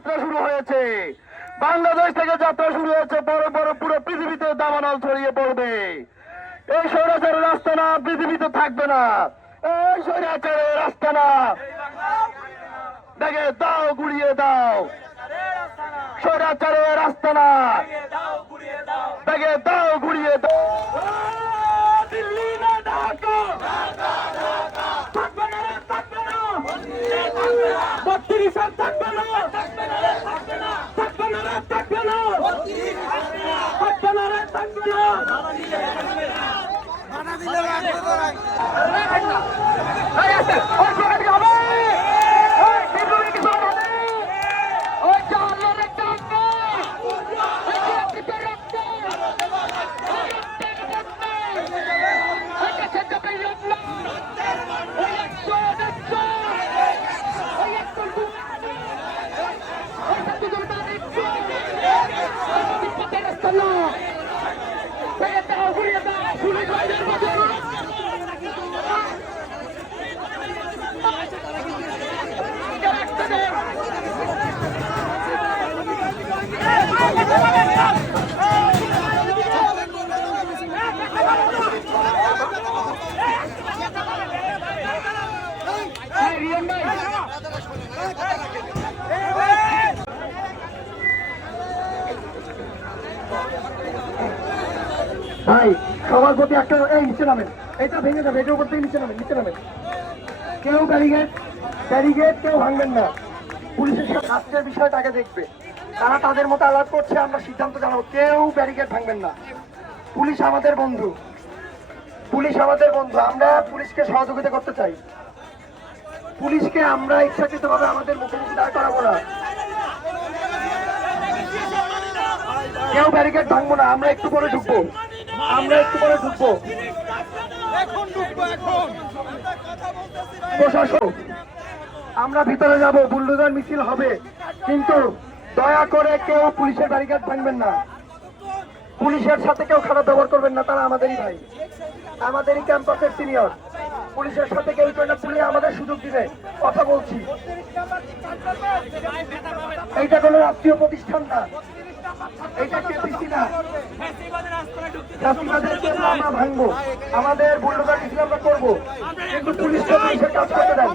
যাত্রা শুরু হয়েছে, বাংলাদেশ থেকে যাত্রা শুরু হয়েছে, বড় বড় পুরো পৃথিবীতে দাবানল ছড়িয়ে পড়বে। এই স্বৈরাচারের রাস্তা না পৃথিবীতে থাকবে না, এই স্বৈরাচারের রাস্তা না। দেখে দাও, গুড়িয়ে দাও, স্বৈরাচারের রাস্তা না, দেখে দাও, গুড়িয়ে দাও। দিল্লি না ঢাকা, থাকবে না, থাকবে না, 32 আর থাকবে না, থাকবে না, থাকবে না, থাকবে না, থাকবে না, থাকবে না। মানা দিলে রাখবে তো ভাই, সবার প্রতি একটা, এই নিচে নামেন, এটা ভেঙে যাবে, এটার উপর থেকে নিচে নামেন, নিচে নামেন। কেউ ব্যারিগেড কেউ ভাঙবেন না। পুলিশের সাথে আজকের বিষয়টাকে দেখবে, তারা তাদের মতো আলাপ করছে, আমরা সিদ্ধান্ত জানাবো, কেউ ব্যারিগেড ভাঙবেন না। পুলিশ আমাদের বন্ধু, পুলিশ আমাদের বন্ধু, আমরা পুলিশকে সহযোগিতা করতে চাই। পুলিশকে আমরা ইচ্ছাকৃতভাবে আমাদের মুখোমুখি দাঁড় করাবো না। কেউ ব্যারিকেড ভাঙবো না, আমরা একটু পরে ঢুকবো, আমরা একটু পরে ঢুকবো। প্রশাসন, আমরা ভিতরে যাব, বুলডোজার মিছিল হবে, কিন্তু দয়া করে কেউ পুলিশের ব্যারিকেড ভাঙবেন না। পুলিশের সাথে কেউ খারাপ ব্যবহার করবেন না, তারা আমাদেরই ভাই, আমাদেরই ক্যাম্পাসের সিনিয়র। পুলিশের সাথে কেউ না, পুলিশ আমাদের সুযোগ দিবে, কথা বলছি। এইটা কোনো রাষ্ট্রীয় প্রতিষ্ঠান না, এইটা কেপিসি না। আমরা ভাঙবো, আমাদের বুলডোজার মিছিল আমরা করবো, কিন্তু পুলিশকে পুলিশের কাজ করতে দেন।